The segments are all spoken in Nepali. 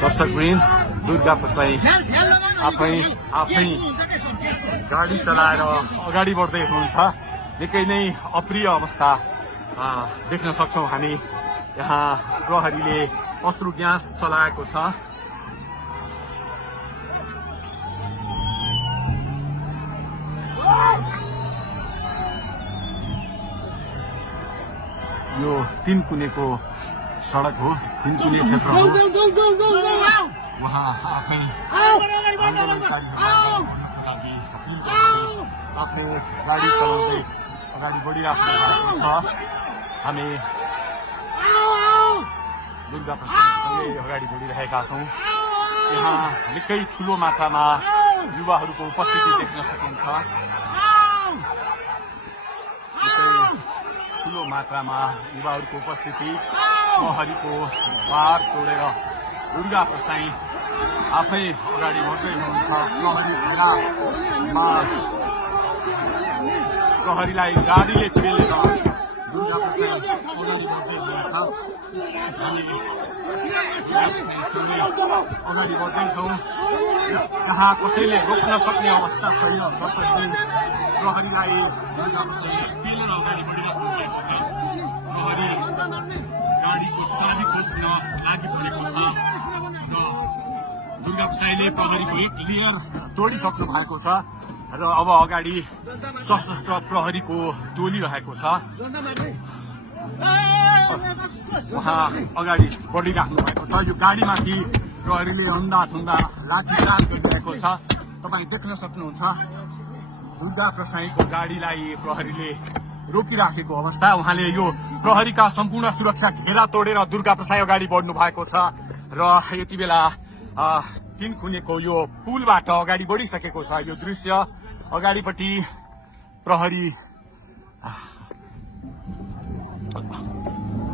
दर्शकवृन्द दुर्गा प्रसाई आफै गाडी चलाएर अगाडि बढ्दै हुनुहुन्छ। निकै नै अप्रिय अवस्था देख्न सक्छौं हामी। यहाँ प्रहरीले अश्रु ग्यास चलाएको छ। यो तीनकुनेको सडक हो, तीनकुने क्षेत्र हो। उहाँ आफै गाडी चलाउँदै अगाडि बढिराख्नु भएको छ। हामी दुर्गा प्रसादसँगै अगाडि बढिरहेका छौँ। यहाँ निकै ठूलो मात्रामा युवाहरूको उपस्थिति देख्न सकिन्छ। ठूलो मात्रामा युवाहरूको उपस्थिति, प्रहरीको बार तोडेर दुर्गा प्रसाई आफै अगाडि बढ्दै हुनुहुन्छ। प्रहरीलाई गाडीले पेलेर दुर्गा प्रसाई अगाडि बढ्दै हुनुहुन्छ। अगाडि बढ्दैछौँ। यहाँ कसैले रोक्न सक्ने अवस्था छैन। प्रहरीलाई दुर्गा प्रसाई पेलेर अगाडि बढिरहेको भएको छ। प्रहरी गाडीको चाबी खोज्न लागि परेको छ र दुर्गा प्रसाईले प्रहरीको एक लेयर तोडिसक्नु भएको छ र अब अगाडि सशस्त्र प्रहरीको टोली रहेको छ। उहाँ अगाडि बढिराख्नु भएको छ। यो गाडीमाथि प्रहरीले अन्धाधुन्दा लाठीचार्ज गरिरहेको छ। तपाईँ देख्न सक्नुहुन्छ दुर्गा प्रसाईको गाडीलाई प्रहरीले रोकिराखेको अवस्था। उहाँले यो प्रहरीका सम्पूर्ण सुरक्षा घेरा तोडेर दुर्गा प्रसाई अगाडि बढ्नु भएको छ र यति बेला तीनकुनेको यो पुलबाट अगाडि बढिसकेको छ। यो दृश्य अगाडिपट्टि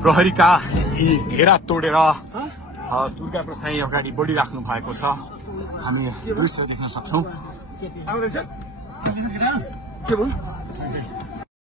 प्रहरीका यी घेरा तोडेर दुर्गा प्रसाई अगाडि बढिराख्नु भएको छ। हामी दृश्य देख्न सक्छौं।